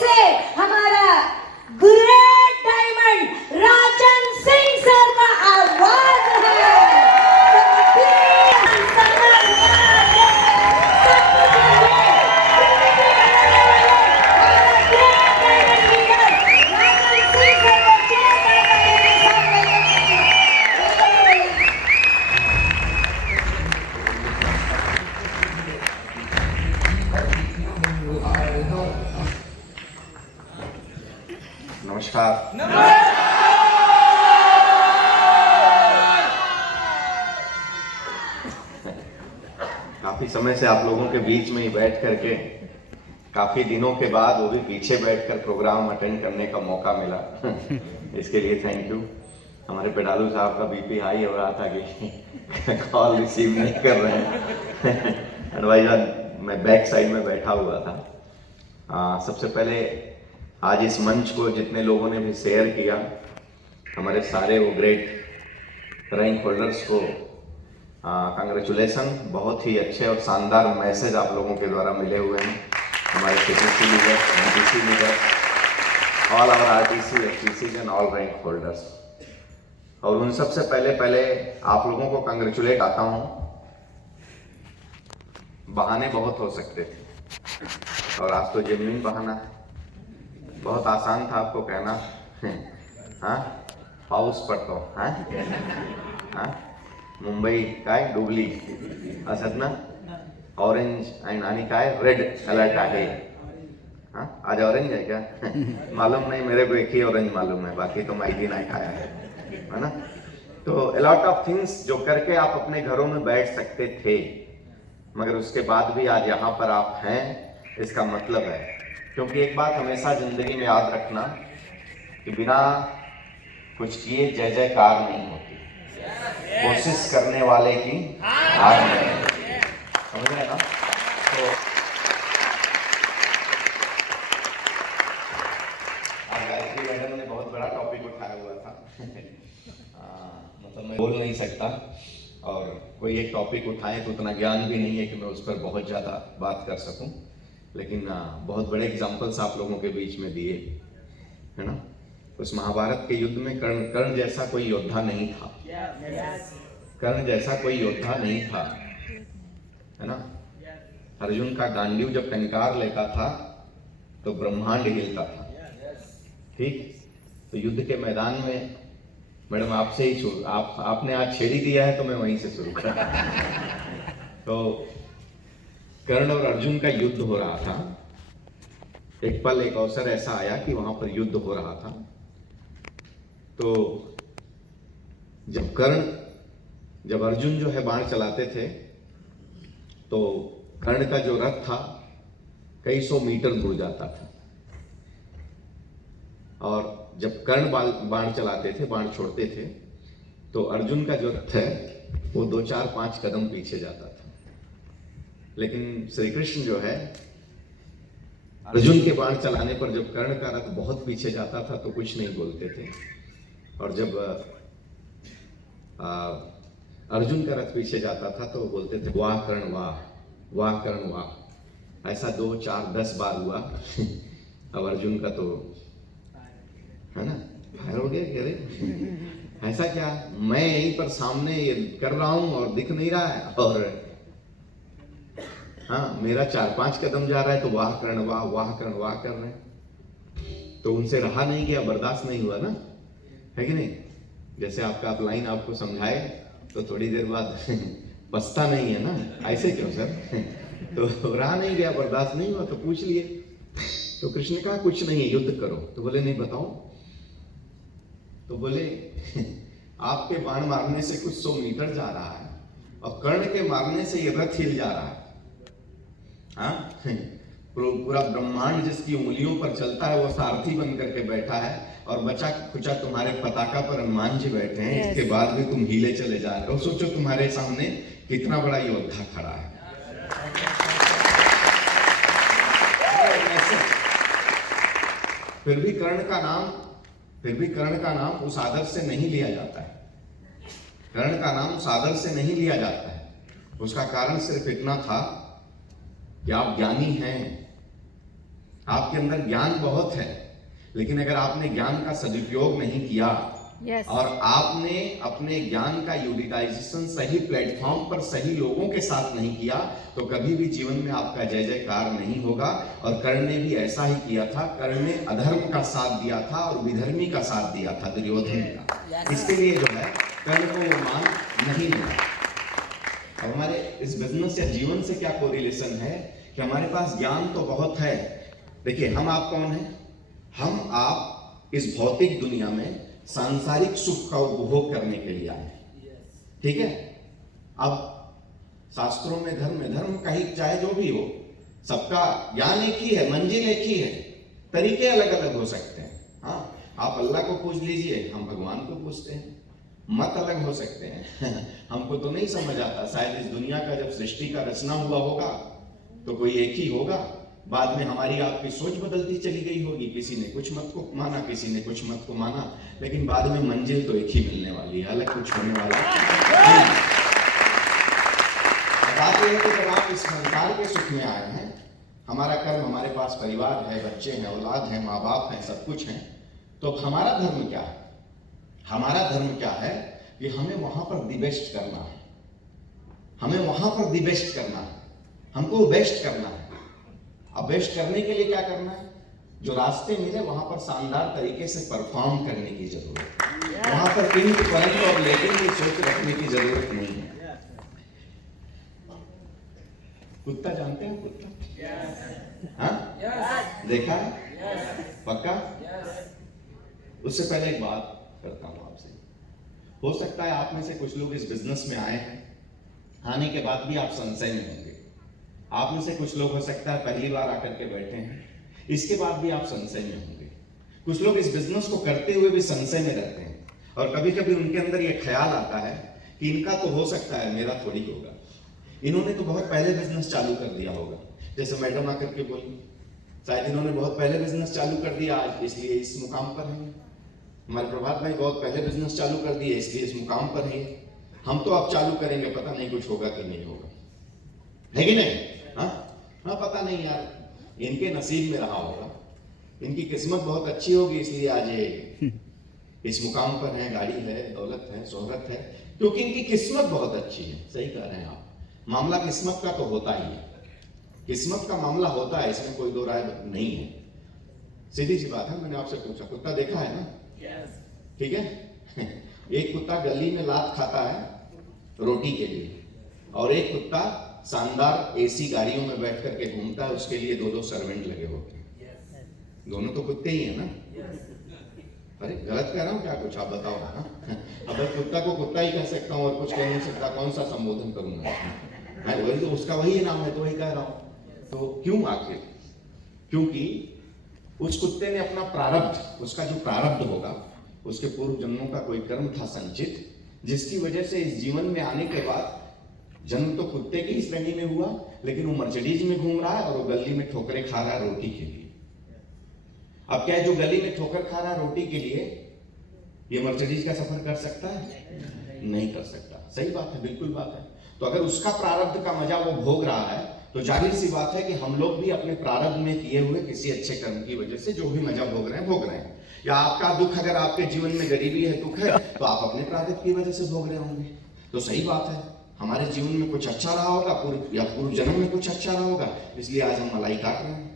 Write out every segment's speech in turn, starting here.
से हमारा great diamond Rajan Singh sir का आवाज है। नमस्कार। काफी समय से आप लोगों के बीच में ही बैठ करके काफी दिनों के बाद वो भी पीछे बैठकर प्रोग्राम अटेंड करने का मौका मिला इसके लिए थैंक यू। हमारे पेडालू साहब का बीपी हाई हो रहा था कि कॉल रिसीव नहीं कर रहे हैं एडवाइजर मैं बैक साइड में बैठा हुआ था। सबसे पहले आज इस मंच को जितने लोगों ने भी शेयर किया, हमारे सारे वो ग्रेट रैंक होल्डर्स को कांग्रेचुलेसन। बहुत ही अच्छे और शानदार मैसेज आप लोगों के द्वारा मिले हुए हैं। हमारे KPC leaders, MPC leaders, all our RTC, HTC and all rank holders. और उन सबसे पहले आप लोगों को कांग्रेचुलेट आता हूँ। बहाने बहुत हो सकते थे और आज तो जेन्युइन बहाना है। बहुत आसान था आपको कहना हाँ पाऊस पडतो हाँ मुंबई काय डुबली असत ना ऑरेंज आणि काय रेड अलर्ट आहे। हाँ आज ऑरेंज है क्या मालूम नहीं, मेरे को एक ही ऑरेंज मालूम है, बाकी तो मैगी नहीं खाया है ना। तो a lot of things जो करके आप अपने घरों में बैठ सकते थे, मगर उसके बाद भी आज यहाँ पर आप हैं, इसका मतलब है। क्योंकि एक बात हमेशा जिंदगी में याद रखना कि बिना कुछ किए जय जयकार नहीं होती, कोशिश करने वाले की हार नहीं। समझ रहे ना। तो आज गायत्री मैडम ने बहुत बड़ा टॉपिक उठाया हुआ था मतलब मैं बोल नहीं सकता, और कोई एक टॉपिक उठाए तो उतना ज्ञान भी नहीं है कि मैं उस पर बहुत ज़्यादा बात कर सकूं, लेकिन बहुत बड़े एग्जाम्पल्स आप लोगों के बीच में दिए है ना। उस महाभारत के युद्ध में कर्ण जैसा कोई योद्धा नहीं था, कर्ण जैसा कोई योद्धा नहीं था, है ना। अर्जुन का गांडीव जब टंकार लेता था तो ब्रह्मांड हिलता था। ठीक, तो युद्ध के मैदान में मैडम आपसे ही शुरू, आपने आज छेड़ ही दिया है तो मैं वहीं से शुरू कर तो कर्ण और अर्जुन का युद्ध हो रहा था। एक पल, एक अवसर ऐसा आया कि वहां पर युद्ध हो रहा था। तो जब अर्जुन जो है बाण चलाते थे तो कर्ण का जो रथ था कई सौ मीटर दूर जाता था, और जब कर्ण बाण चलाते थे, बाण छोड़ते थे, तो अर्जुन का जो रथ है वो 2-4-5 कदम पीछे जाता था। लेकिन श्री कृष्ण जो है अर्जुन के बाण चलाने पर जब कर्ण का रथ बहुत पीछे जाता था तो कुछ नहीं बोलते थे, और जब अर्जुन का रथ पीछे जाता था तो बोलते थे वाह कर्ण वाह, वाह कर्ण वाह। ऐसा 2, 4, 10 बार हुआ अब अर्जुन का तो है ना फायर हो गया, कह रहे ऐसा क्या, मैं यहीं पर सामने ये कर रहा हूं और दिख नहीं रहा है, और हाँ मेरा 4-5 कदम जा रहा है तो वाह कर्ण वाह, वाह कर्ण वाह कर रहे हैं। तो उनसे रहा नहीं गया, बर्दाश्त नहीं हुआ ना, है कि नहीं। जैसे आपका अपलाइन आपको समझाए तो थोड़ी देर बाद पछता नहीं है ना, ऐसे क्यों सर तो रहा नहीं गया, बर्दाश्त नहीं हुआ तो पूछ लिए। तो कृष्ण ने कहा कुछ नहीं है, युद्ध करो। तो बोले नहीं बताओ। तो बोले आपके बाण मारने से कुछ 100 मीटर जा रहा है और कर्ण के मारने से ये रथ हिल जा रहा है। हाँ पूरा ब्रह्मांड जिसकी उंगलियों पर चलता है वो सारथी बन करके बैठा है, और बचा खुचा तुम्हारे पताका पर हनुमान जी बैठे हैं। इसके बाद भी तुम हिले चले जा रहे हो। सोचो तुम्हारे सामने कितना बड़ा योद्धा खड़ा है। फिर भी कर्ण का नाम उस आदर से नहीं लिया जाता है। कर्ण का नाम उस आदर से नहीं लिया जाता है। उसका कारण सिर्फ इतना था कि आप ज्ञानी हैं, आपके अंदर ज्ञान बहुत है, लेकिन अगर आपने ज्ञान का सदुपयोग नहीं किया और आपने अपने ज्ञान का यूटिलाइजेशन सही प्लेटफॉर्म पर सही लोगों के साथ नहीं किया, तो कभी भी जीवन में आपका जय जयकार नहीं होगा। और कर्ण ने भी ऐसा ही किया था। कर्ण ने अधर्म का साथ दिया था और विधर्मी का साथ दिया था, दुर्योधन का। इसके लिए जो है कर्ण को वो मान नहीं मिला। अब हमारे इस बिजनेस या जीवन से क्या कोरिलेशन है कि हमारे पास ज्ञान तो बहुत है। देखिए, हम आप कौन हैं? हम आप इस भौतिक दुनिया में सांसारिक सुख का उपभोग करने के लिए आए हैं, ठीक है। अब शास्त्रों में धर्म कहीं चाहे जो भी हो, सबका ज्ञान एक ही है, मंजिल एक ही है, तरीके अलग अलग हो सकते हैं। हाँ, आप अल्लाह को पूछ लीजिए, हम भगवान को पूछते हैं, मत अलग हो सकते हैं। हमको तो नहीं समझ आता, शायद इस दुनिया का जब सृष्टि का रचना हुआ होगा तो कोई एक ही होगा, बाद में हमारी आपकी सोच बदलती चली गई होगी, किसी ने कुछ मत को माना, किसी ने कुछ मत को माना, लेकिन बाद में मंजिल तो एक ही मिलने वाली है, अलग कुछ होने वाला नहीं। बात यह है कि जब आप इस संसार के सुख में आए हैं, हमारा कर्म, हमारे पास परिवार है, बच्चे हैं, औलाद है, माँ बाप है, सब कुछ है, तो हमारा धर्म क्या है? हमारा धर्म क्या है कि हमें वहां पर दी बेस्ट करना है, हमें वहां पर दी बेस्ट करना है, हमको बेस्ट करना है। अब बेस्ट करने के लिए क्या करना है? जो रास्ते मिले वहां पर शानदार तरीके से परफॉर्म करने की जरूरत है। वहां पर इन पॉइंट और लेकिन की सोच रखने की जरूरत नहीं है। कुत्ता जानते हैं? कुत्ता हाँ, देखा है? पक्का? उससे पहले एक बात करता हूं आपसे। हो सकता है आप में से कुछ लोग इस बिजनेस में आए हैं, आने के बाद भी आप संशय में होंगे। आप में से कुछ लोग हो सकता है पहली बार आकर के बैठे हैं, इसके बाद भी आप संशय में होंगे। कुछ लोग इस बिजनेस को करते हुए भी संशय में रहते हैं, और कभी कभी उनके अंदर यह ख्याल आता है कि इनका तो हो सकता है, मेरा थोड़ी होगा। इन्होंने तो बहुत पहले बिजनेस चालू कर दिया होगा, जैसे मैडम आकर के बोली, शायद इन्होंने बहुत पहले बिजनेस चालू कर दिया, आज इसलिए इस मुकाम पर हैं। हमारे प्रभात भाई बहुत पहले बिजनेस चालू कर दिए, इसलिए इस मुकाम पर है। हम तो अब चालू करेंगे, पता नहीं कुछ होगा कि नहीं होगा, है कि नहीं? हाँ, पता नहीं यार, इनके नसीब में रहा होगा, इनकी किस्मत बहुत अच्छी होगी, इसलिए आज ये इस मुकाम पर है, गाड़ी है, दौलत है, शोहरत है, क्योंकि इनकी किस्मत बहुत अच्छी है। सही कह रहे हैं आप। मामला किस्मत का तो होता ही है, किस्मत का मामला होता है, इसमें कोई दो राय नहीं है। सीधी सी बात है। मैंने आपसे पूछा, कुत्ता देखा है ना? ठीक है। एक कुत्ता गली में लात खाता है रोटी के लिए, और एक कुत्ता शानदार एसी गाड़ियों में बैठ करके घूमता है, उसके लिए दो सर्वेंट लगे होते हैं। दोनों तो कुत्ते ही है ना? अरे गलत कह रहा हूँ क्या? कुछ आप बताओ ना। अगर कुत्ता को कुत्ता ही कह सकता हूँ और कुछ कह नहीं सकता, कौन सा संबोधन करूंगा? वही तो, उसका वही नाम है, तो वही कह रहा हूँ। तो क्यों आखिर? क्योंकि उस कुत्ते ने अपना प्रारब्ध, उसका जो प्रारब्ध होगा, उसके पूर्व जन्मों का कोई कर्म था संचित, जिसकी वजह से इस जीवन में आने के बाद जन्म तो कुत्ते की श्रेणी में हुआ, लेकिन वो मर्सिडीज में घूम रहा है और वो गली में ठोकरें खा रहा है रोटी के लिए। अब क्या है, जो गली में ठोकर खा रहा है रोटी के लिए, ये मर्सिडीज का सफर कर सकता है? नहीं कर सकता। सही बात है, बिल्कुल बात है। तो अगर उसका प्रारब्ध का मजा वो भोग रहा है, तो जाहिर सी बात है कि हम लोग भी अपने प्रारब्ध में किए हुए किसी अच्छे कर्म की वजह से जो भी मजा भोग रहे हैं। या आपका दुख, अगर आपके जीवन में गरीबी है, दुख है, तो आप अपने प्रारब्ध की वजह से भोग रहे होंगे। तो सही बात है, हमारे जीवन में कुछ अच्छा रहा होगा, पूर्व जन्म में कुछ अच्छा रहा होगा, इसलिए आज हम मलाई काट रहे हैं।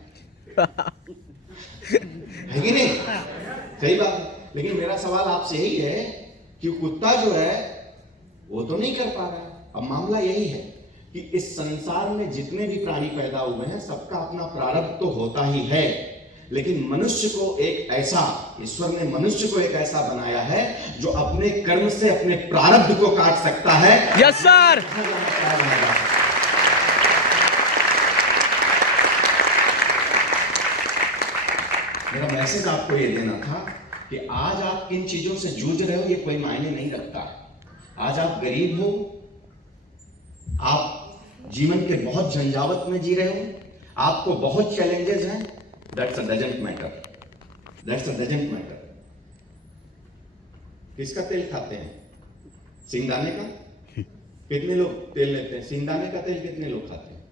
है कि नहीं? सही बात है। लेकिन मेरा सवाल आपसे यही है कि कुत्ता जो है वो तो नहीं कर पा रहा है। अब मामला यही है कि इस संसार में जितने भी प्राणी पैदा हुए हैं, सबका अपना प्रारब्ध तो होता ही है, लेकिन मनुष्य को एक ऐसा, ईश्वर ने मनुष्य को एक ऐसा बनाया है जो अपने कर्म से अपने प्रारब्ध को काट सकता है। Yes sir. मेरा मैसेज आपको ये देना था कि आज आप किन चीजों से जूझ रहे हो ये कोई मायने नहीं रखता। आज आप गरीब हो, आप जीवन के बहुत झंझावत में जी रहे हो, आपको बहुत चैलेंजेस हैं, that's a doesn't matter, that's a doesn't matter. किसका तेल खाते हैं? सिंगदाने का? कितने लोग तेल लेते हैं? सिंगदाने का तेल कितने लोग खाते हैं?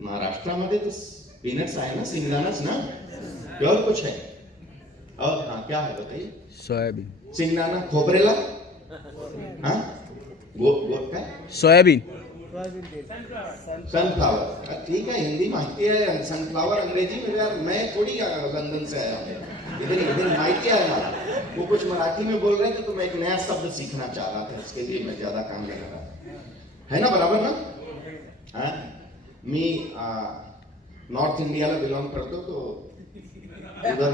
महाराष्ट्रामध्ये तर पीनट्स आए ना, सिंगदानस ना, और कुछ है? और हाँ क्या है बताइए? सोयाबीन। सिंगदाना, खोपरेला, हाँ, गोट का सोयाबीन। सनफ्लावर, ठीक है, हिंदी माहिती है, सनफ्लावर अंग्रेजी में यार, मैं थोड़ी लंदन से आया हूँ, इधर माहिती है हमारा। वो कुछ मराठी में बोल रहे थे तो मैं एक नया शब्द सीखना चाह रहा था, इसके लिए मैं ज्यादा काम कर रहा था, है ना, बराबर ना? हाँ, मी नॉर्थ इंडियाला बिलॉंग करतो, तो उधर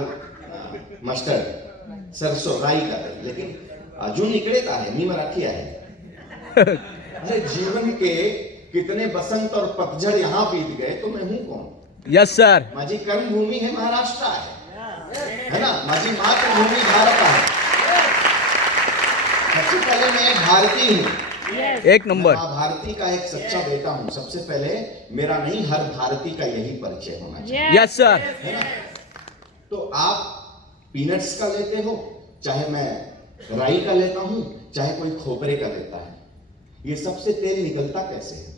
मस्टर्ड, सरसों, राई का, लेकिन अजून इकडेच आहे, मी मराठी आहे। अरे जीवन के कितने बसंत और पतझड़ यहाँ बीत गए तो मैं हूँ कौन? Yes sir. माझी कर्म भूमि है महाराष्ट्र है ना, माझी मातृभूमि भारत है। सबसे पहले मैं भारतीय हूँ, एक नंबर। मैं भारती का एक सच्चा बेटा हूँ। सबसे पहले मेरा नहीं, हर भारतीय का यही परिचय होना चाहिए। Yes sir. है ना? तो आप पीनट्स का लेते हो, चाहे मैं राई का लेता हूं, चाहे कोई खोपरे का लेता है, ये सबसे तेल निकलता कैसे है?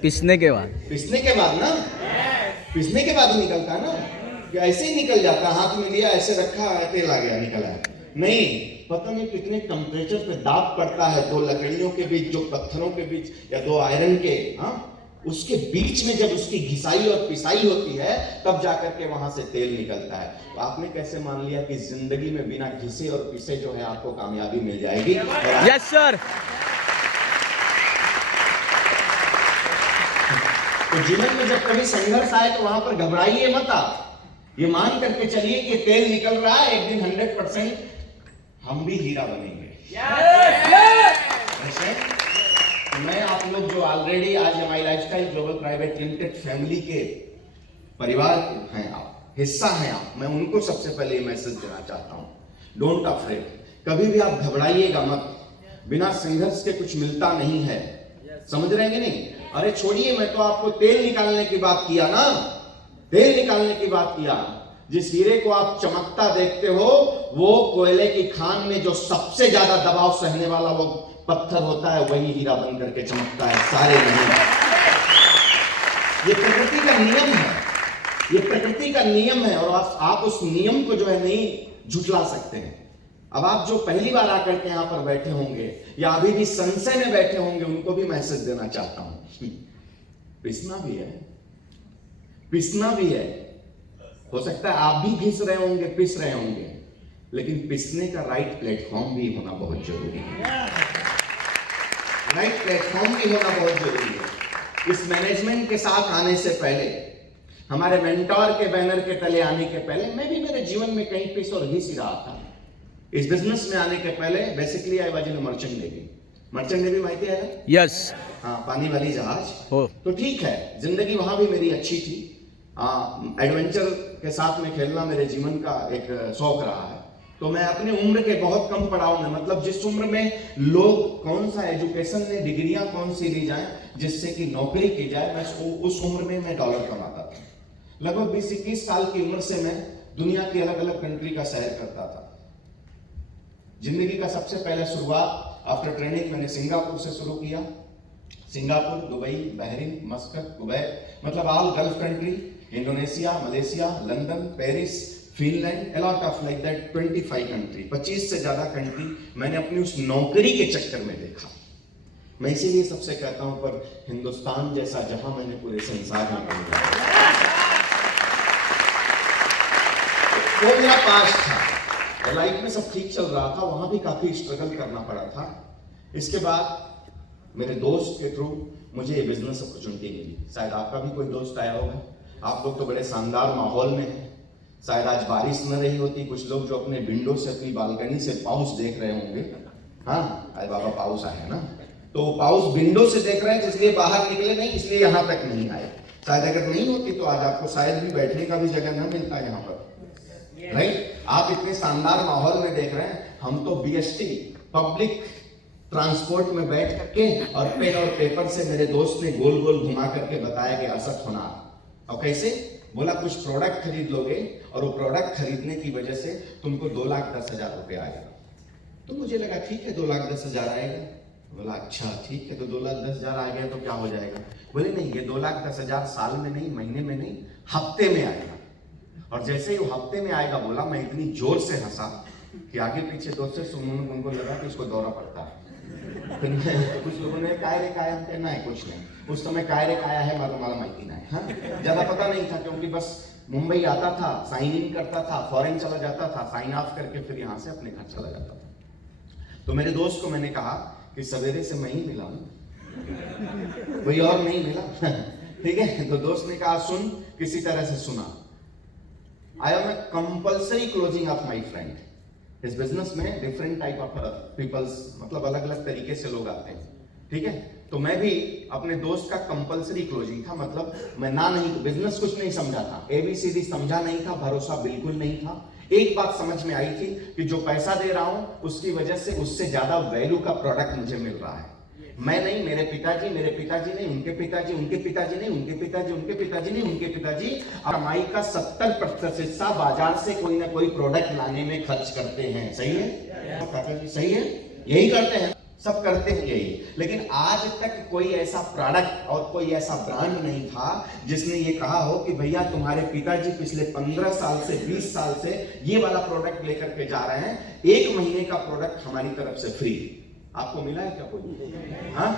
पिसने के बाद। पिसने के बाद ना, पिसने के बाद ही निकलता है ना, कि ऐसे ही निकल जाता, हाथ में लिया, ऐसे रखा, तेल आ गया, निकला है? नहीं, पता नहीं कितने टेम्परेचर पे दाब पड़ता है, दो लकड़ियों के बीच, जो पत्थरों के बीच, या दो आयरन के, हाँ, उसके बीच में जब उसकी घिसाई और पिसाई होती है, तब जाकर के वहां से तेल निकलता है। तो आपने कैसे मान लिया कि जिंदगी में बिना घिसे और पिसे जो है आपको कामयाबी मिल जाएगी? Yes sir. तो जीवन में जब कभी संघर्ष आए तो वहां पर घबराइए मत, आप ये मान करके चलिए कि तेल निकल रहा है, एक दिन 100% हम भी हीरा बनेंगे। मैं आप लोग जो ऑलरेडी आज हमारी lifestyle Global Private limited family के परिवार हैं, आप हिस्सा हैं, आप, मैं उनको सबसे पहले ये मैसेज देना चाहता हूं, डोंट अफ्रेड। कभी भी आप घबराइएगा मत, बिना संघर्ष के कुछ मिलता नहीं है, समझ रहे हैं कि नहीं? अरे छोड़िए, मैं तो आपको तेल निकालने की बात किया ना, तेल निकालने की बात किया। जिस हीरे को आप चमकता देखते हो, वो कोयले की खान में जो सबसे ज्यादा दबाव सहने वाला वो पत्थर होता है, वही हीरा बन करके चमकता है, सारे नहीं। ये प्रकृति का नियम है, ये प्रकृति का नियम है, और आप उस नियम को जो है नहीं झुठला सकते हैं। अब आप जो पहली बार आकर के यहाँ पर बैठे होंगे या अभी भी संशय में बैठे होंगे, उनको भी मैसेज देना चाहता हूं, पिसना भी है, पिसना भी है। हो सकता है आप भी घिस रहे होंगे, पिस रहे होंगे, लेकिन पिसने का राइट प्लेटफॉर्म भी होना बहुत जरूरी है। राइट प्लेटफॉर्म भी होना बहुत जरूरी है। इस मैनेजमेंट के साथ आने से पहले, हमारे मेंटोर के बैनर के तले आने के पहले, मैं भी मेरे जीवन में कहीं पिस और घिस ही रहा था। इस बिजनेस में आने के पहले basically I was in merchant navy. Merchant navy माहिती है? यस। हाँ, पानी वाली जहाज हो। तो ठीक है, जिंदगी वहां भी मेरी अच्छी थी। एडवेंचर के साथ में खेलना मेरे जीवन का एक शौक रहा है। तो मैं अपनी उम्र के बहुत कम पड़ाव में, मतलब जिस उम्र में लोग कौन सा एजुकेशन में डिग्रियां कौन सी ली जाए जिससे कि नौकरी की जाए, मैं उस उम्र में मैं डॉलर कमाता था। लगभग 20-21 साल की उम्र से मैं दुनिया की अलग अलग कंट्री का सैर करता था। जिंदगी का सबसे पहले शुरुआत आफ्टर ट्रेनिंग मैंने सिंगापुर से शुरू किया। Singapore, Dubai, Bahrain, Muscat, Kuwait, मतलब all gulf country, Indonesia, Malaysia, London, Paris, Finland, a lot of like that 25 country, 25 से ज्यादा कंट्री मैंने अपनी उस नौकरी के चक्कर में देखा। मैं इसीलिए सबसे कहता हूं, पर हिंदुस्तान जैसा जहां मैंने पूरे संसार में नहीं देखा। वो मेरा पास्ट था, लाइफ में सब ठीक चल रहा था, वहां भी काफी स्ट्रगल करना पड़ा था। इसके बाद मेरे दोस्त के थ्रू मुझे ये बिजनेस अपॉर्चुनिटी मिली। शायद आपका भी कोई दोस्त आया होगा। आप लोग तो बड़े शानदार माहौल में हैं। शायद आज बारिश न रही होती, कुछ लोग जो अपने विंडो से, अपनी बालकनी से पाउस देख रहे होंगे। हाँ, अरे बाबा पाउस आया ना, तो पाउस विंडो से देख रहे हैं, इसलिए बाहर निकले नहीं, इसलिए यहाँ तक नहीं आए। शायद अगर नहीं होती तो आज आपको शायद भी बैठने का भी जगह न मिलता यहाँ पर, राइट? आप इतने शानदार माहौल में देख रहे हैं। हम तो BST पब्लिक ट्रांसपोर्ट में बैठ करके और पेन और पेपर से मेरे दोस्त ने गोल गोल घुमा करके बताया कि असद होना। और कैसे बोला, कुछ प्रोडक्ट खरीद लोगे और वो प्रोडक्ट खरीदने की वजह से तुमको 2,10,000 रुपये आएगा। तो मुझे लगा ठीक है, 2,10,000 आएगा, बोला अच्छा ठीक है, तो 2,10,000 आ गया तो क्या हो जाएगा? बोले नहीं, ये 2,10,000 साल में नहीं, महीने में नहीं, हफ्ते में आएगा। और जैसे ही वो हफ्ते में आएगा बोला, मैं इतनी जोर से हंसा कि आगे पीछे दोस्त से सुनने उनको लगा कि इसको दौरा पड़ता है। तो कुछ लोगों ने काय रे काय, हम कहना है कुछ नहीं, उस समय काय रे काया है माला माइती ना है, ज्यादा पता नहीं था, क्योंकि बस मुंबई आता था, साइन इन करता था, फॉरेन चला जाता था, साइन ऑफ करके फिर यहाँ से अपने घर चला जाता था। तो मेरे दोस्त को मैंने कहा कि सवेरे से मैं ही मिला हूं, कोई और नहीं मिला। ठीक है, तो दोस्त ने कहा सुन, किसी तरह से सुना, I am a compulsory closing of my friend. इस बिजनेस में डिफरेंट टाइप ऑफ पीपल्स, मतलब अलग अलग तरीके से लोग आते हैं, ठीक है। तो मैं भी अपने दोस्त का कंपल्सरी क्लोजिंग था, मतलब मैं ना नहीं, बिजनेस कुछ नहीं समझा था, ABCD समझा नहीं था, भरोसा बिल्कुल नहीं था। एक बात समझ में आई थी कि जो पैसा दे रहा हूं उसकी वजह से उससे ज्यादा वैल्यू का प्रोडक्ट मुझे मिल रहा है। मैं नहीं, मेरे पिताजी नहीं, उनके पिताजी, उनके पिताजी नहीं, उनके पिताजी, उनके पिताजी नहीं, उनके पिताजी कमाई का 70% हिस्सा बाजार से कोई ना कोई प्रोडक्ट लाने में खर्च करते हैं। सही है? सही है, यही करते हैं, सब करते हैं यही। लेकिन आज तक कोई ऐसा प्रोडक्ट और कोई ऐसा ब्रांड नहीं था जिसने ये कहा हो कि भैया तुम्हारे पिताजी पिछले 15 साल से 20 साल से ये वाला प्रोडक्ट लेकर के जा रहे हैं, 1 महीने का प्रोडक्ट हमारी तरफ से फ्री। आपको मिला है क्या कोई? हाँ,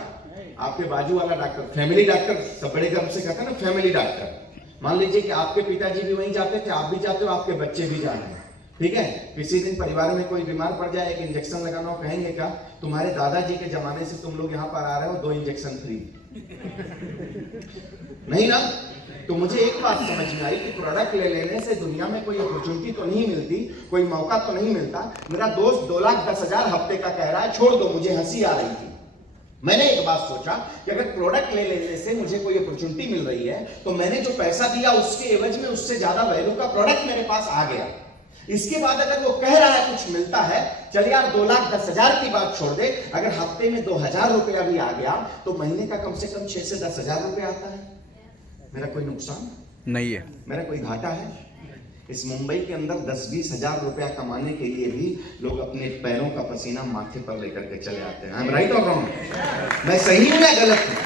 आपके बाजू वाला डॉक्टर, फैमिली डॉक्टर, सब बड़े गर्व से कहते हैं ना फैमिली डॉक्टर। मान लीजिए कि आपके पिताजी भी वहीं जाते थे, आप भी जाते हो, आपके बच्चे भी जा रहे हैं, ठीक है। किसी दिन परिवार में कोई बीमार पड़ जाए, एक इंजेक्शन लगाना हो, कहेंगे क्या तुम्हारे दादाजी के जमाने से तुम लोग यहाँ पर आ रहे हो, 2 इंजेक्शन फ्री? नहीं ना। तो मुझे एक बात समझ में आई कि प्रोडक्ट ले लेने से दुनिया में कोई अपॉर्चुनिटी तो नहीं मिलती, कोई मौका तो नहीं मिलता। मेरा दोस्त 2,10,000 हफ्ते का कह रहा है, छोड़ दो, मुझे हंसी आ रही थी। मैंने एक बात सोचा कि अगर प्रोडक्ट ले लेने से मुझे कोई अपॉर्चुनिटी मिल रही है तो मैंने जो पैसा दिया उसके एवज में उससे ज्यादा वैल्यू का प्रोडक्ट मेरे पास आ गया। इसके बाद अगर वो कह रहा है कुछ मिलता है, चल यार 2,10,000 की बात छोड़ दे, अगर हफ्ते में 2,000 रुपया भी आ गया तो महीने का कम से कम 6 से 10,000 रुपया आता है। मेरा कोई नुकसान नहीं है, मेरा कोई घाटा है? इस मुंबई के अंदर 10-20 हजार रुपया कमाने के लिए भी लोग अपने पैरों का पसीना माथे पर लेकर के चले आते हैं। आई एम राइट और रॉन्ग? मैं सही हूं या गलत हूं?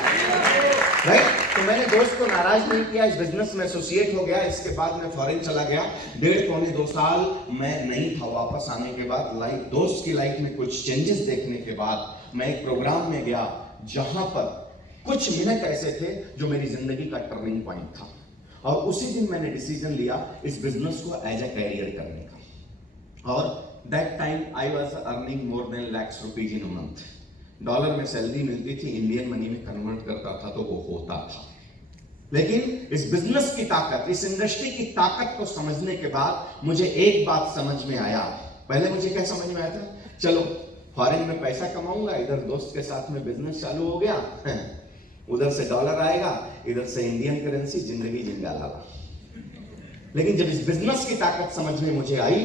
राइट? तो मैंने दोस्त को नाराज नहीं किया, इस बिजनेस में एसोसिएट हो गया। इसके बाद मैं फॉरेन चला गया, 1.5-2 साल मैं नहीं था। वापस आने के बाद लाइफ, दोस्त की लाइफ में कुछ चेंजेस देखने के बाद मैं एक प्रोग्राम में गया जहां पर कुछ मिनट ऐसे थे जो मेरी जिंदगी का टर्निंग पॉइंट था। और उसी दिन मैंने डिसीजन लिया इस बिजनेस को एज अ कैरियर करने का। और that time I was earning more than lakhs rupees in a month. Dollar में सैलरी मिलती थी, इंडियन मनी में कन्वर्ट करता था तो वो होता था। लेकिन इस बिजनेस की ताकत, इस इंडस्ट्री की ताकत को समझने के बाद मुझे एक बात समझ में आया। पहले मुझे क्या समझ में आया था, चलो फॉरेन में पैसा कमाऊंगा, इधर दोस्त के साथ में बिजनेस चालू हो गया, उधर से डॉलर आएगा, इधर से इंडियन करेंसी, जिंदगी जिंदा लाला। लेकिन जब इस बिजनेस की ताकत समझ में मुझे आई,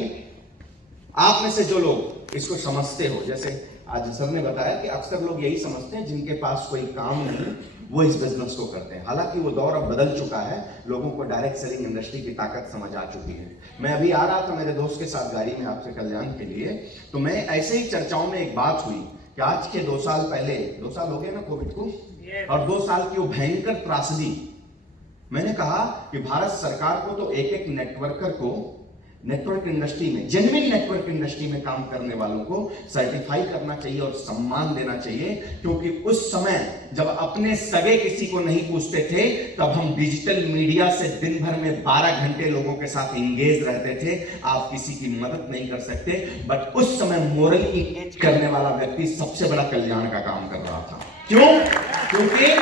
आप में से जो लोग इसको समझते हो, जैसे आज सर ने बताया कि अक्सर लोग यही समझते हैं जिनके पास कोई काम नहीं वो इस बिजनेस को करते हैं। हालांकि वो दौर अब बदल चुका है, लोगों को डायरेक्ट सेलिंग इंडस्ट्री की ताकत समझ आ चुकी है। मैं अभी आ रहा था मेरे दोस्त के साथ गाड़ी में आपके कल्याण के लिए, तो मैं ऐसे ही चर्चाओं में एक बात हुई कि आज के 2 साल पहले, 2 साल हो गए ना कोविड को, और 2 साल की वो भयंकर त्रासदी, मैंने कहा कि भारत सरकार को तो एक नेटवर्कर को नेटवर्क इंडस्ट्री में, जेन्युइन नेटवर्क इंडस्ट्री में काम करने वालों को सर्टिफाई करना चाहिए और सम्मान देना चाहिए। क्योंकि उस समय जब अपने सगे किसी को नहीं पूछते थे, तब हम डिजिटल मीडिया से दिन भर में 12 घंटे लोगों के साथ इंगेज रहते थे। आप किसी की मदद नहीं कर सकते, बट उस समय मोरली इंगेज करने वाला व्यक्ति सबसे बड़ा कल्याण का काम कर रहा था। क्यों? क्योंकि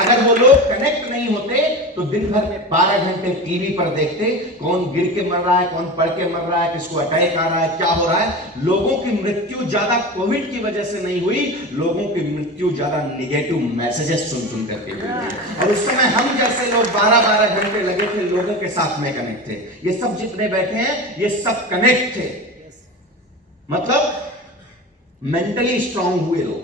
अगर वो लोग कनेक्ट नहीं होते तो दिन भर में 12 घंटे टीवी पर देखते, कौन गिर के मर रहा है, कौन पड़ के मर रहा है, किसको अटैक आ रहा है, क्या हो रहा है। लोगों की मृत्यु ज्यादा कोविड की वजह से नहीं हुई, लोगों की मृत्यु ज्यादा नेगेटिव मैसेजेस सुन करके हुई। और उस समय हम जैसे लोग 12-12 घंटे लगे थे, लोगों के साथ में कनेक्ट थे। ये सब जितने बैठे हैं ये सब कनेक्ट थे, मतलब मेंटली स्ट्रांग हुए लोग,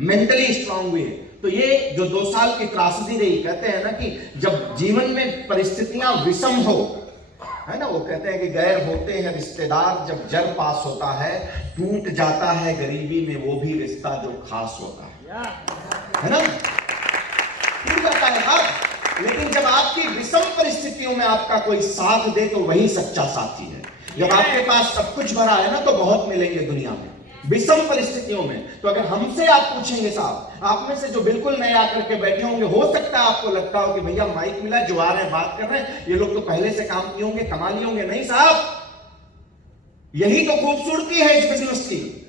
मेंटली स्ट्रांग हुए। तो ये जो 2 साल की त्रासदी रही, कहते हैं ना कि जब जीवन में परिस्थितियां विषम हो है ना, वो कहते हैं कि गैर होते हैं रिश्तेदार जब जर पास होता है, टूट जाता है गरीबी में वो भी रिश्ता जो खास होता है ना, टूट जाता है हाँ। लेकिन जब आपकी विषम परिस्थितियों में आपका कोई साथ दे तो वही सच्चा साथी है। जब आपके पास सब कुछ भरा है ना तो बहुत मिलेंगे दुनिया में। विषम परिस्थितियों में तो अगर हमसे आप पूछेंगे साहब, आप में से जो बिल्कुल नए आकर के बैठे होंगे, हो सकता है आपको लगता हो कि भैया माइक मिला, जो आ रहे हैं बात कर रहे हैं, ये लोग तो पहले से काम किए होंगे, कमा लिए होंगे। नहीं साहब, यही तो खूबसूरती है इस बिजनेस की।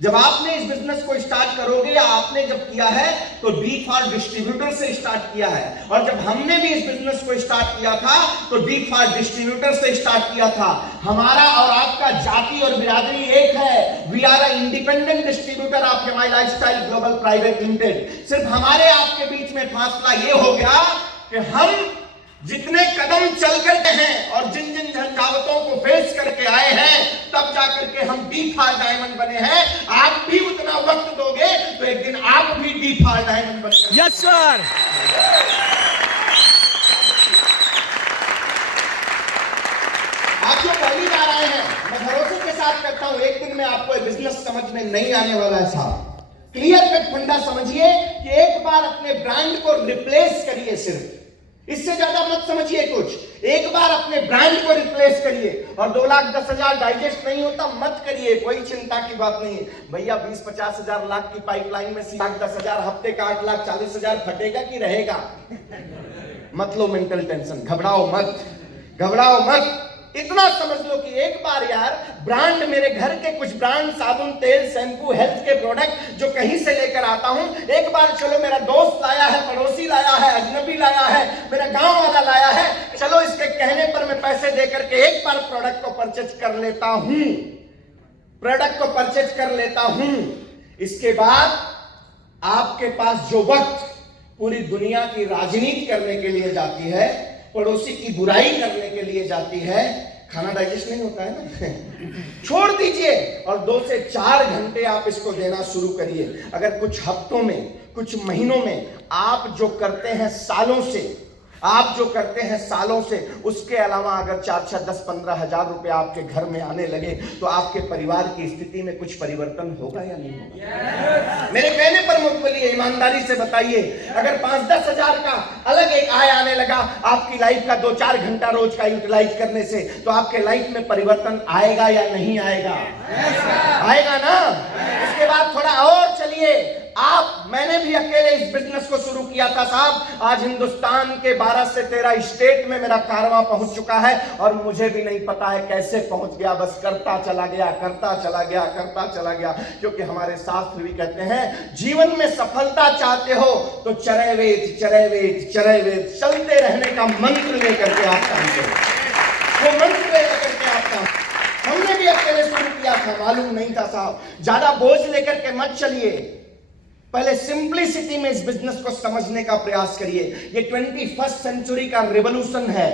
जब आपने इस बिजनेस को स्टार्ट करोगे, या आपने जब किया है तो डी फॉर डिस्ट्रीब्यूटर से स्टार्ट किया है, और जब हमने भी इस बिजनेस को स्टार्ट किया था तो डी फॉर डिस्ट्रीब्यूटर से स्टार्ट किया था। हमारा और आपका जाति और बिरादरी एक है। We are a independent distributor of MI Lifestyle Global Private Limited. सिर्फ हमारे आपके बीच में फासला ये हो गया कि हम जितने कदम चल करके हैं और जिन जिन झंझावतों को फेस करके आए हैं, तब जाकर के हम डी फॉर डायमंड बने हैं। आप भी उतना वक्त दोगे तो एक दिन आप भी डी फॉर डायमंड बनेंगे। Yes sir. आप जो पहली बार आए हैं, मैं भरोसे के साथ कहता हूं, एक दिन में आपको बिजनेस समझ में नहीं आने वाला है साहब। क्लियर कट फंडा समझिए कि एक बार अपने ब्रांड को रिप्लेस करिए, सिर्फ इससे ज्यादा मत समझिए कुछ। एक बार अपने ब्रांड को रिप्लेस करिए, और 2,10,000 डाइजेस्ट नहीं होता मत करिए, कोई चिंता की बात नहीं है भैया। 20-50 हजार लाख की पाइपलाइन में 10,000 हफ्ते का 8,40,000 फटेगा कि रहेगा? मत लो मेंटल टेंशन, घबराओ मत, घबराओ मत। इतना समझ लो कि एक बार यार ब्रांड, मेरे घर के कुछ ब्रांड, साबुन, तेल, शैम्पू, हेल्थ के प्रोडक्ट जो कहीं से लेकर आता हूं, एक बार चलो मेरा दोस्त लाया है, पड़ोसी लाया है, अजनबी लाया है, मेरा गांव वाला लाया है, चलो इसके कहने पर मैं पैसे देकर के एक बार प्रोडक्ट को परचेज कर लेता हूं, प्रोडक्ट को परचेज कर लेता हूं। इसके बाद आपके पास जो वक्त पूरी दुनिया की राजनीति करने के लिए जाती है, पड़ोसी की बुराई करने के लिए जाती है, खाना डाइजेस्ट नहीं होता है ना छोड़ दीजिए, और 2 से 4 घंटे आप इसको देना शुरू करिए। अगर कुछ हफ्तों में, कुछ महीनों में आप जो करते हैं सालों से, आप जो करते हैं सालों से, उसके अलावा अगर 4-6, 10, 15 हजार रुपए आपके घर में आने लगे तो आपके परिवार की स्थिति में कुछ परिवर्तन होगा या नहीं होगा? मेरे कहने पर मत बोलिए, ईमानदारी से बताइए। अगर 5-10 हजार का अलग एक आय आने लगा आपकी लाइफ का 2-4 घंटा रोज का यूटिलाइज करने से, तो आपके लाइफ में परिवर्तन आएगा या नहीं आएगा? आएगा ना। इसके बाद थोड़ा और चलिए आप, मैंने भी अकेले इस बिजनेस को शुरू किया था साहब। आज हिंदुस्तान के 12 से 13 स्टेट में मेरा कारवां पहुंच चुका है, और मुझे भी नहीं पता है कैसे पहुंच गया, बस करता चला गया, करता चला गया, करता चला गया। क्योंकि हमारे शास्त्र भी कहते हैं, जीवन में सफलता चाहते हो तो चरय वेद, चरय वेद, चरय वेद, चलते रहने का मंत्र लेकर के आप काम करो, वो मंत्र लेकर के आप काम। हमने भी अकेले शुरू किया था, मालूम नहीं था साहब। ज्यादा बोझ लेकर के मत चलिए, पहले सिंप्लिसिटी में इस बिजनेस को समझने का प्रयास करिए। ये 21st सेंचुरी का रिवॉल्यूशन है,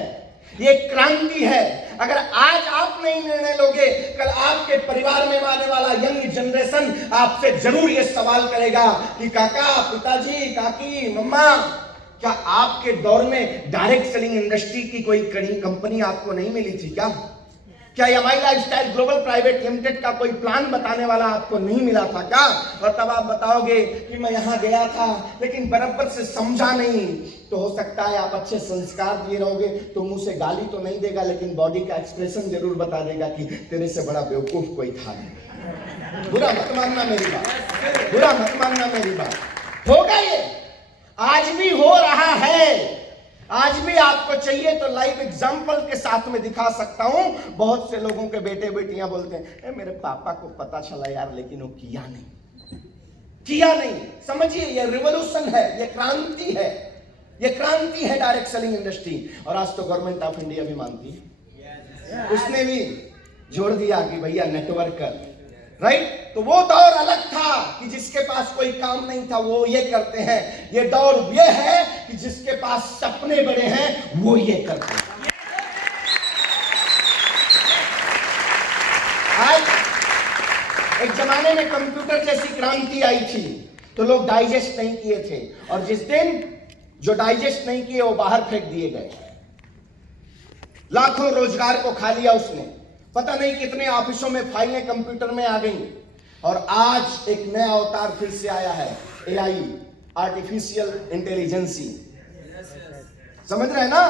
ये क्रांति है। अगर आज आप नहीं निर्णय लोगे, कल आपके परिवार में आने वाला यंग जनरेशन आपसे जरूर ये सवाल करेगा कि काका, पिताजी, काकी, मम्मा, क्या आपके दौर में डायरेक्ट सेलिंग इंडस्ट्री की कोई कंपनी आपको नहीं मिली थी क्या? क्या MI Lifestyle Global Private limited का कोई प्लान बताने वाला आपको नहीं मिला था क्या? और तब आप बताओगे कि मैं यहां गया था लेकिन बराबर से समझा नहीं। तो हो सकता है आप अच्छे संस्कार दिए रहोगे तो मुंह से गाली तो नहीं देगा, लेकिन बॉडी का एक्सप्रेशन जरूर बता देगा कि तेरे से बड़ा बेवकूफ कोई था नहीं। बुरा मत मानना मेरी बात, बुरा मत मानना मेरी बात। होगा ये, आज भी हो रहा है। आज भी आपको चाहिए तो लाइव एग्जाम्पल के साथ में दिखा सकता हूं। बहुत से लोगों के बेटे बेटियां बोलते हैं, मेरे पापा को पता चला यार, लेकिन वो किया नहीं, किया नहीं। समझिए, ये रिवॉल्यूशन है, ये क्रांति है, ये क्रांति है डायरेक्ट सेलिंग इंडस्ट्री। और आज तो गवर्नमेंट ऑफ इंडिया भी मानती है, उसने भी जोड़ दिया कि भैया नेटवर्क कर, राइट। तो वो दौर अलग था कि जिसके पास कोई काम नहीं था वो ये करते हैं। ये दौर ये है कि जिसके पास सपने बड़े हैं वो ये करते हैं। आज एक जमाने में कंप्यूटर जैसी क्रांति आई थी तो लोग डाइजेस्ट नहीं किए थे, और जिस दिन जो डाइजेस्ट नहीं किए वो बाहर फेंक दिए गए। लाखों रोजगार को खा लिया उसने, पता नहीं कितने ऑफिसों में फाइलें कंप्यूटर में आ गई, और आज एक नया अवतार फिर से आया है, एआई, आर्टिफिशियल इंटेलिजेंसी। समझ रहे हैं ना?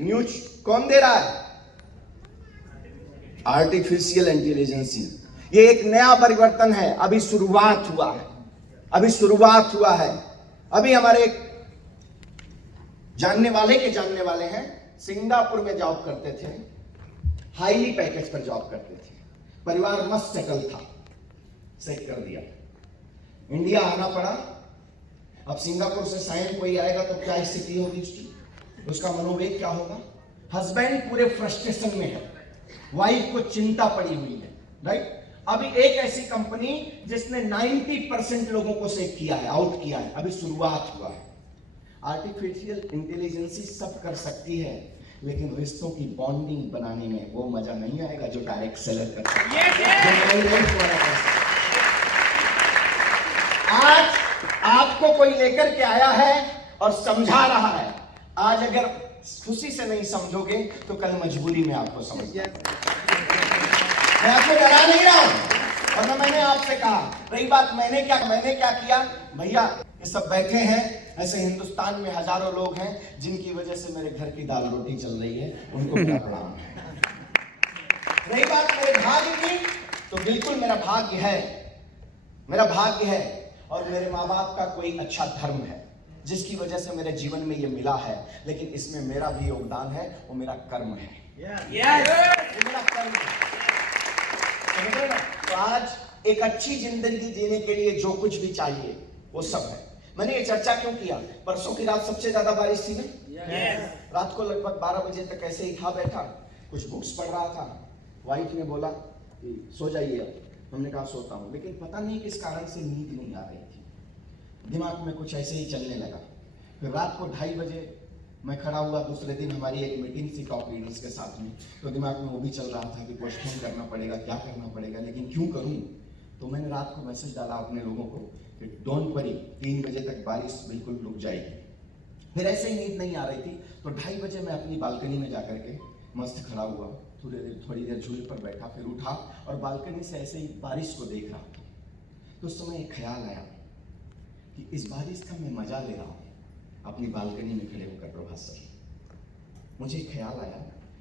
न्यूज कौन दे रहा है? Artificial intelligence. ये एक नया परिवर्तन है, अभी शुरुआत हुआ है, अभी शुरुआत हुआ है। अभी हमारे जानने वाले हैं, सिंगापुर में जॉब करते थे, हाईली पैकेज पर जॉब करते थे, परिवार मस्त सेटल था, सेट कर दिया, इंडिया आना पड़ा। अब सिंगापुर से साइन कोई आएगा तो क्या स्थिति होगी उसकी, उसका मनोवेग क्या होगा? हस्बैंड पूरे फ्रस्ट्रेशन में है, वाइफ को चिंता पड़ी हुई है, राइट? अभी एक ऐसी कंपनी जिसने 90% लोगों को सेव किया है, आउट किया है, अभी शुरुआत हुआ है। आर्टिफिशियल इंटेलिजेंसी सब कर सकती है, लेकिन रिश्तों की बॉन्डिंग बनाने में वो मजा नहीं आएगा जो डायरेक्ट सेलर करता है। आज आपको कोई लेकर के आया है और समझा रहा है, आज अगर खुशी से नहीं समझोगे तो कल मजबूरी में आपको समझना। मैं आपको डरा नहीं रहा हूं, और मैंने आपसे कहा, रही बात मैंने क्या किया भैया, ये सब बैठे हैं, ऐसे हिंदुस्तान में हजारों लोग हैं जिनकी वजह से मेरे घर की दाल रोटी चल रही है, उनको क्या प्रणाम है। रही बात मेरे भाग्य की, तो बिल्कुल मेरा भाग्य है, और मेरे माँ बाप का कोई अच्छा धर्म है जिसकी वजह से मेरे जीवन में ये मिला है, लेकिन इसमें मेरा भी योगदान है, वो मेरा कर्म है, वो मेरा कर्म है। समझ रहे ना? तो आज एक अच्छी जिंदगी जीने के लिए जो कुछ भी चाहिए वो सब है। मैंने ये चर्चा क्यों किया? परसों की रात सबसे ज्यादा बारिश थी ना, रात को लगभग 12 बजे तक ऐसे ही था, बैठा कुछ बुक्स पढ़ रहा था, वाइफ ने बोला कि सो जाइए अब, हमने कहा सोता हूँ, लेकिन पता नहीं किस कारण से नींद नहीं आ रही थी, दिमाग में कुछ ऐसे ही चलने लगा। फिर रात को 2:30 बजे मैं खड़ा हुआ, दूसरे दिन हमारी एक मीटिंग थी टॉप लीडर्स के साथ में, तो दिमाग में वो भी चल रहा था कि पोस्टपोन करना पड़ेगा, क्या करना पड़ेगा, लेकिन क्यों करूं? तो मैंने रात को मैसेज डाला अपने लोगों को कि डोंट वरी, 3 बजे तक बारिश बिल्कुल रुक जाएगी। फिर ऐसे ही नींद नहीं आ रही थी, तो 2:30 बजे मैं अपनी बालकनी में जाकर के मस्त खड़ा हुआ, थोड़ी देर झूले पर बैठा, फिर उठा और बालकनी से ऐसे ही बारिश को देख रहा था। तो उस समय एक ख्याल आया कि इस बारिश का मैं मजा ले रहा हूँ अपनी बालकनी में खड़े होकर प्रभात सर। मुझे ख्याल आया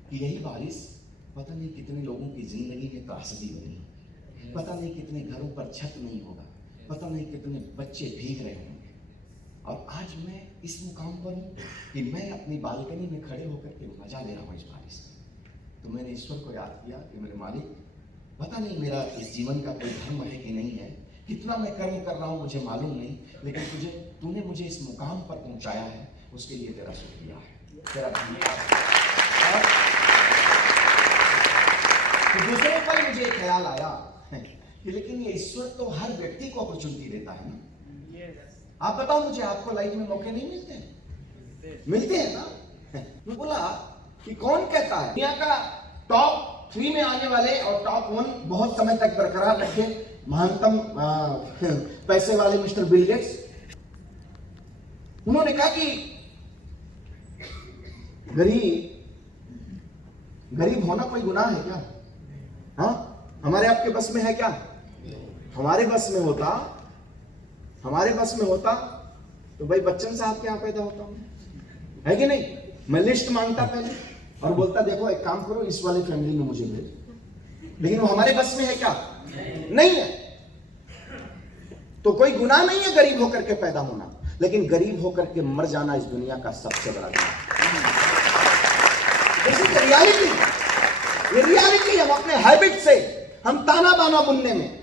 कि यही बारिश पता नहीं कितने लोगों की जिंदगी में त्रासदी बनी, पता नहीं कितने घरों पर छत नहीं होगा, पता नहीं कितने बच्चे भीग रहे होंगे, और आज मैं इस मुकाम पर हूँ कि मैं अपनी बालकनी में खड़े होकर के मजा ले रहा हूँ इस बारिश का। तो मैंने ईश्वर को याद किया कि मेरे मालिक, पता नहीं मेरा इस जीवन का कोई धर्म है कि नहीं है, कितना मैं कर्म कर रहा हूँ मुझे मालूम नहीं, लेकिन तूने मुझे इस मुकाम पर पहुंचाया है, उसके लिए तेरा शुक्रिया है, तेरा धन्यवाद। तो दूसरे पल मुझे ख्याल आया कि लेकिन ये ईश्वर तो हर व्यक्ति को अपॉर्चुनिटी देता है ना। आप बताओ मुझे, आपको लाइफ में मौके नहीं मिलते हैं ना? मैं बोला कि कौन कहता है दुनिया का टॉप 3 में आने वाले और टॉप 1 बहुत समय तक बरकरार रखे महानतम पैसे वाले मिस्टर बिल गेट्स, उन्होंने कहा कि गरीब होना कोई गुनाह है क्या? हाँ, हमारे आपके बस में है क्या? हमारे बस में होता तो भाई बच्चन साहब के यहाँ पैदा होता हूं, है कि नहीं? मैं लिस्ट मांगता पहले और बोलता देखो एक काम करो, इस वाली फैमिली में मुझे भेज, लेकिन वो हमारे बस में है क्या? नहीं है। तो कोई गुनाह नहीं है गरीब होकर के पैदा होना, लेकिन गरीब होकर के मर जाना इस दुनिया का सबसे बड़ा गुनाह। ये रियलिटी हम अपने हैबिट से, हम ताना बाना बुनने में,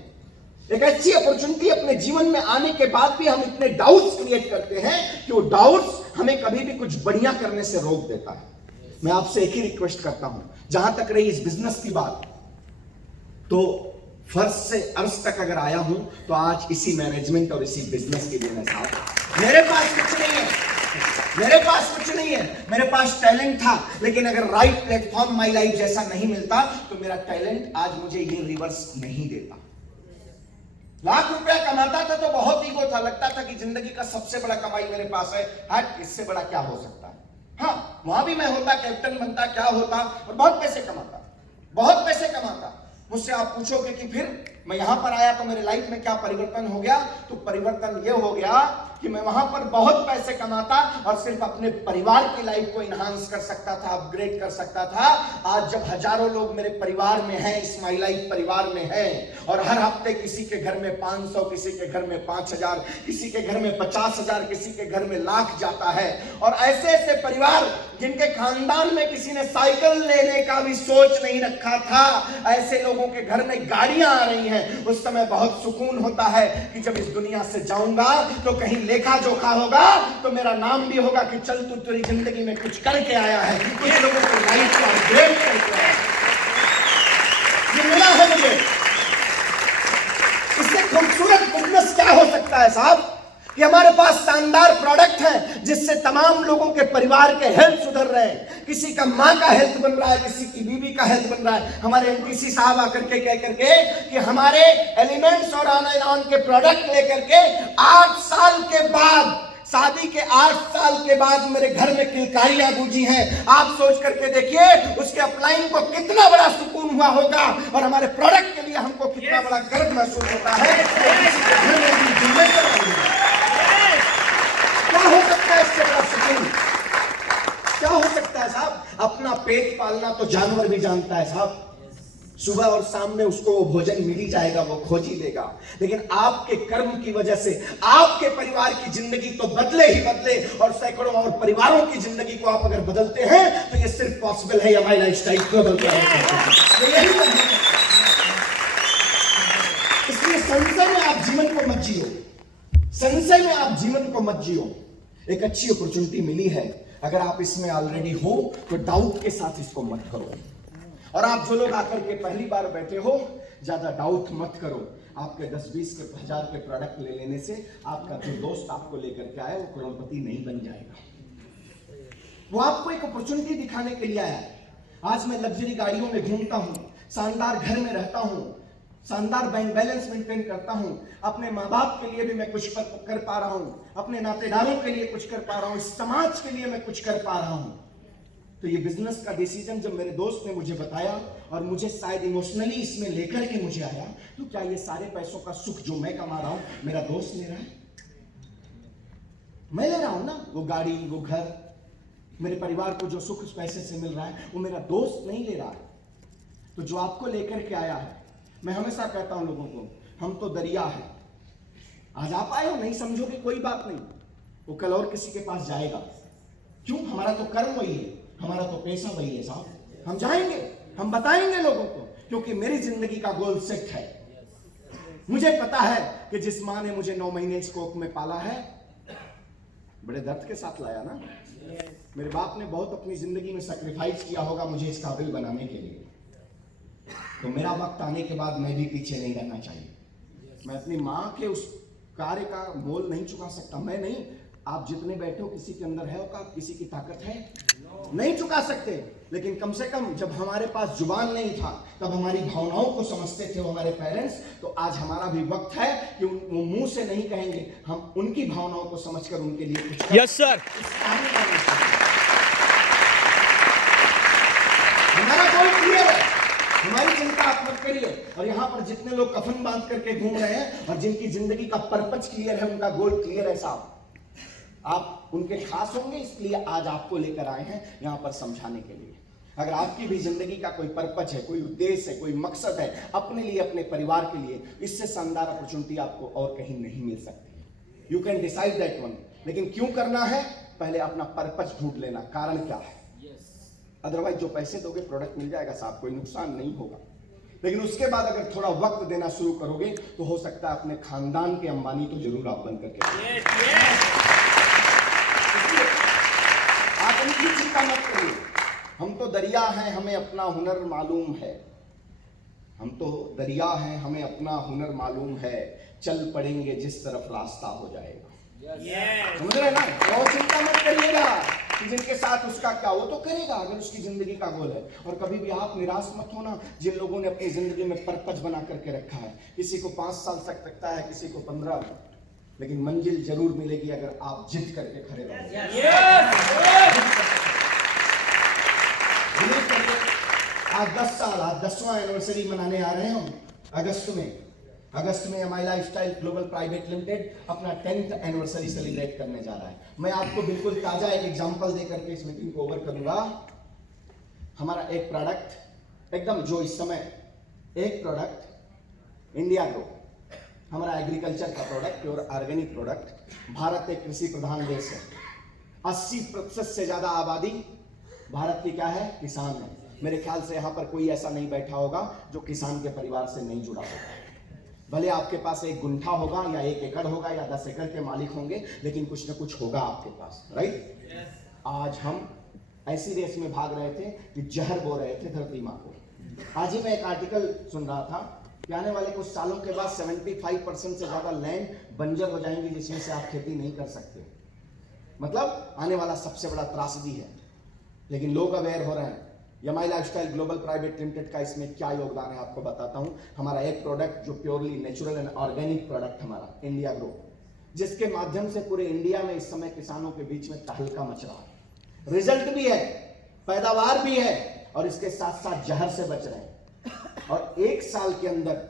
एक ऐसी अपॉर्चुनिटी अपने जीवन में आने के बाद भी हम इतने डाउट्स क्रिएट करते हैं कि वो डाउट्स हमें कभी भी कुछ बढ़िया करने से रोक देता है। मैं आपसे एक ही रिक्वेस्ट करता हूं, जहां तक रही इस बिजनेस की बात, तो फर्श से अर्श तक अगर आया हूं तो आज इसी मैनेजमेंट और इसी बिजनेस के लिए मैं साथ। मेरे पास कुछ नहीं है, मेरे पास टैलेंट था, लेकिन अगर राइट प्लेटफॉर्म माई लाइफ जैसा नहीं मिलता तो मेरा टैलेंट आज मुझे ये रिवर्स नहीं देता। लाख रुपया कमाता था तो बहुत ईगो था, लगता था कि जिंदगी का सबसे बड़ा कमाई मेरे पास है, हट इससे बड़ा क्या हो सकता है। हाँ, वहां भी मैं होता, कैप्टन बनता, क्या होता और बहुत पैसे कमाता, बहुत पैसे कमाता। मुझसे आप पूछोगे कि फिर मैं यहां पर आया तो मेरे लाइफ में क्या परिवर्तन हो गया? तो परिवर्तन ये हो गया कि मैं वहां पर बहुत पैसे कमाता और सिर्फ अपने परिवार की लाइफ को इनहांस कर सकता था, अपग्रेड कर सकता था। आज जब हजारों लोग मेरे परिवार में हैं, स्माइल लाइफ परिवार में हैं, और हर हफ्ते किसी के घर में 500, किसी के घर में 5000, किसी के घर में 50,000, किसी के घर में लाख जाता है, और ऐसे ऐसे परिवार जिनके खानदान में किसी ने साइकिल लेने का भी सोच नहीं रखा था, ऐसे लोगों के घर में गाड़ियां आ रही हैं। उस समय बहुत सुकून होता है कि जब इस दुनिया से जाऊंगा तो कहीं लेखा जोखा होगा तो मेरा नाम भी होगा कि चल तू तेरी जिंदगी में कुछ करके आया है, कुछ लोगों को लाइफ को अपग्रेड करके आया है। ये मिला है मुझे। इससे खूबसूरत बिजनेस क्या हो सकता है साहब? कि हमारे पास शानदार प्रोडक्ट है जिससे तमाम लोगों के परिवार के हेल्थ सुधर रहे हैं। किसी का माँ का हेल्थ बन रहा है, किसी की बीवी का हेल्थ बन रहा है। हमारे एमपीसी साहब आकर के कह करके कि हमारे एलिमेंट्स और ऑन के प्रोडक्ट लेकर के 8 साल के बाद, शादी के 8 साल के बाद मेरे घर में किलकारियां गूंजी हैं। आप सोच करके देखिए उसके अपलाइन को कितना बड़ा सुकून हुआ होगा और हमारे प्रोडक्ट के लिए हमको कितना बड़ा गर्व महसूस होता है। क्या हो सकता है इससे बड़ा सुकून? क्या हो सकता है साहब? अपना पेट पालना तो जानवर भी जानता है साहब। सुबह और शाम में उसको वो भोजन मिल ही जाएगा, वो खोज ही लेगा। लेकिन आपके कर्म की वजह से आपके परिवार की जिंदगी तो बदले ही बदले, और सैकड़ों और परिवारों की जिंदगी को आप अगर बदलते हैं तो ये सिर्फ पॉसिबल है हमारी लाइफस्टाइल को बदलता है। यही इसलिए संशय में आप जीवन को मत जियो, संशय में आप जीवन को मत जियो। एक अच्छी अपॉर्चुनिटी मिली है, अगर आप इसमें ऑलरेडी हो तो डाउट के साथ इसको मत करो। और आप जो लोग आकर के पहली बार बैठे हो, ज्यादा डाउट मत करो। आपके 10-20 के 1000 के प्रोडक्ट ले लेने से आपका जो दोस्त आपको लेकर के आया वो करोड़पति नहीं बन जाएगा। वो आपको एक अपॉर्चुनिटी दिखाने के लिए आया है। आज मैं लग्जरी गाड़ियों में घूमता हूं, शानदार घर में रहता हूं, शानदार बैंक बैलेंस मेंटेन करता हूं, अपने माँ बाप के लिए भी मैं कुछ कर पा रहा हूं, अपने नातेदारों के लिए कुछ कर पा रहा हूं, समाज के लिए मैं कुछ कर पा रहा हूं। तो ये बिजनेस का डिसीजन जब मेरे दोस्त ने मुझे बताया और मुझे शायद इमोशनली इसमें लेकर के मुझे आया, तो क्या ये सारे पैसों का सुख जो मैं कमा रहा हूं मेरा दोस्त ले रहा है? मैं ले रहा हूं ना। वो गाड़ी, वो घर, मेरे परिवार को जो सुख उस पैसे से मिल रहा है वो मेरा दोस्त नहीं ले रहा है। तो जो आपको लेकर के आया है, मैं हमेशा कहता हूं लोगों को, हम तो दरिया है। आज आप आए हो, नहीं समझोगे कोई बात नहीं, वो कल और किसी के पास जाएगा। क्यों? हमारा तो कर्म वही है, हमारा तो पैसा वही है साहब। हम जाएंगे, हम बताएंगे लोगों को, क्योंकि मेरी जिंदगी का गोल सेट है। मुझे पता है कि जिस माँ ने मुझे 9 महीने इस कोख में पाला है, बड़े दर्द के साथ लाया ना। मेरे बाप ने बहुत अपनी जिंदगी में सैक्रिफाइस किया होगा मुझे इस काबिल बनाने के लिए। तो मेरा वक्त आने के बाद मैं भी पीछे नहीं रहना चाहिए। मैं अपनी माँ के उस कार्य का मोल नहीं चुका सकता। मैं नहीं, आप जितने बैठे हो, किसी के अंदर है औकात, किसी की ताकत है, नहीं चुका सकते। लेकिन कम से कम जब हमारे पास जुबान नहीं था, तब हमारी भावनाओं को समझते थे वो हमारे पेरेंट्स। तो आज हमारा भी वक्त है कि वो मुंह से नहीं कहेंगे, हम उनकी भावनाओं को समझकर उनके लिए कुछ यस सर। हमारा गोल क्लियर है, हमारी चिंता आप मत करिए। और यहाँ पर जितने लोग कफन बांध करके घूम रहे हैं और जिनकी जिंदगी का पर्पज क्लियर है, उनका गोल क्लियर है साहब, आप उनके खास होंगे। इसलिए आज आपको लेकर आए हैं यहाँ पर समझाने के लिए। अगर आपकी भी जिंदगी का कोई पर्पज है, कोई उद्देश्य है, कोई मकसद है अपने लिए, अपने परिवार के लिए, इससे शानदार अपॉर्चुनिटी आपको और कहीं नहीं मिल सकती है। You can decide that one. लेकिन क्यों करना है? पहले अपना पर्पज ढूंढ लेना, कारण क्या है। अदरवाइज जो पैसे दोगे प्रोडक्ट मिल जाएगा साहब, कोई नुकसान नहीं होगा। लेकिन उसके बाद अगर थोड़ा वक्त देना शुरू करोगे तो हो सकता है अपने खानदान के अंबानी तो जरूर आप बन करके आप उनकी चिंता मत करिए। हम तो दरिया हैं, हमें अपना हुनर मालूम है। हम तो दरिया हैं, हमें अपना हुनर मालूम है। चल पड़ेंगे जिस तरफ रास्ता हो जाएगा। समझ रहे ना? और चिंता मत करिएगा कि जिनके साथ उसका क्या, वो तो करेगा अगर उसकी जिंदगी का गोल है। और कभी भी आप निराश मत होना। जिन लोगों ने अपनी जिंदगी में पर्पज बना करके रखा है, किसी को 5 साल तक लगता है, किसी को 15, लेकिन मंजिल जरूर मिलेगी अगर आप जिद करके खड़े रहोगे। आज 10 साल, आज 10वां एनिवर्सरी मनाने आ रहे हैं हम अगस्त में MI Lifestyle Global Private limited अपना 10th एनिवर्सरी सेलिब्रेट करने जा रहा है। मैं आपको बिल्कुल ताजा एक एग्जांपल दे करके इस मीटिंग को ओवर करूंगा। हमारा एक प्रोडक्ट एकदम जो इस समय एक प्रोडक्ट इंडिया ग्रो, हमारा एग्रीकल्चर का product, pure organic product. Bharat एक कृषि प्रधान देश है। 80% से ज्यादा आबादी भारत की क्या है? किसान है। मेरे ख्याल से यहाँ पर कोई ऐसा नहीं बैठा होगा जो किसान के परिवार से नहीं जुड़ा होगा। भले आपके पास 1 गुंठा होगा या 1 एकड़ होगा या 10 एकड़ के मालिक होंगे, लेकिन कुछ ना कुछ होगा आपके पास, राइट? आज हम ऐसी रेस में भाग रहे थे कि जहर बो रहे थे धरती माँ को। आज ही मैं एक आर्टिकल सुन रहा था कि आने वाले कुछ सालों के बाद 75% से ज्यादा लैंड बंजर हो जाएंगी, जिसमें से आप खेती नहीं कर सकते। मतलब आने वाला सबसे बड़ा त्रासदी है, लेकिन लोग अवेयर हो रहे हैं। MI Lifestyle Global Private limited का इसमें क्या योगदान है आपको बताता हूं। हमारा एक प्रोडक्ट जो purely natural and organic product हमारा इंडिया ग्रो, जिसके माध्यम से पूरे इंडिया में इस समय किसानों के बीच में तहलका मच रहा है। रिजल्ट भी है, पैदावार भी है, और इसके साथ साथ जहर से बच रहे हैं। और 1 साल के अंदर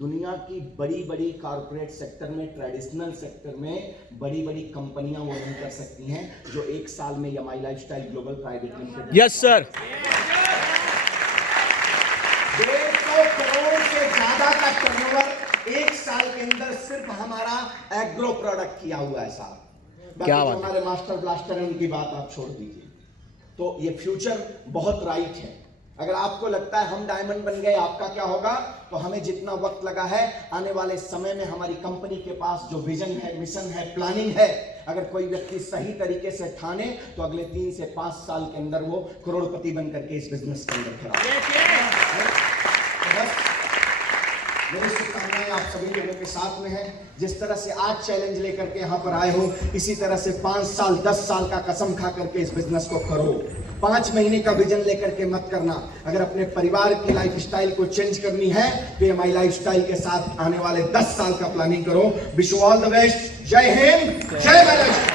दुनिया की बड़ी बड़ी कॉर्पोरेट सेक्टर में, ट्रेडिशनल सेक्टर में बड़ी बड़ी कंपनियां वो नहीं कर सकती हैं जो 1 साल में MI Lifestyle Global Private limited. Yes sir. 150 crore से ज्यादा का टर्नओवर 1 साल के अंदर सिर्फ हमारा एग्रो प्रोडक्ट किया हुआ है साहब। क्या बाकी बात जो हमारे मास्टर ब्लास्टर हैं उनकी बात आप छोड़ दीजिए। तो ये फ्यूचर बहुत राइट है। अगर आपको लगता है हम डायमंड बन गए, आपका क्या होगा? तो हमें जितना वक्त लगा है, आने वाले समय में हमारी कंपनी के पास जो विजन है, मिशन है, प्लानिंग है, अगर कोई व्यक्ति सही तरीके से ठाने तो अगले 3 से 5 साल के अंदर वो करोड़पति बन करके इस बिजनेस के अंदर खड़ा होगा। मेरी शुभकामनाएं आप सभी लोगों के साथ में है। जिस तरह से आज चैलेंज लेकर के यहाँ पर आए हो, इसी तरह से 5 साल 10 साल का कसम खा करके इस बिजनेस को करो। 5 महीने का विजन लेकर के मत करना। अगर अपने परिवार की लाइफस्टाइल को चेंज करनी है तो एमआई लाइफस्टाइल के साथ आने वाले 10 साल का प्लानिंग करो। Wish you all the best. जय हिंद, जय माय लाइफस्टाइल।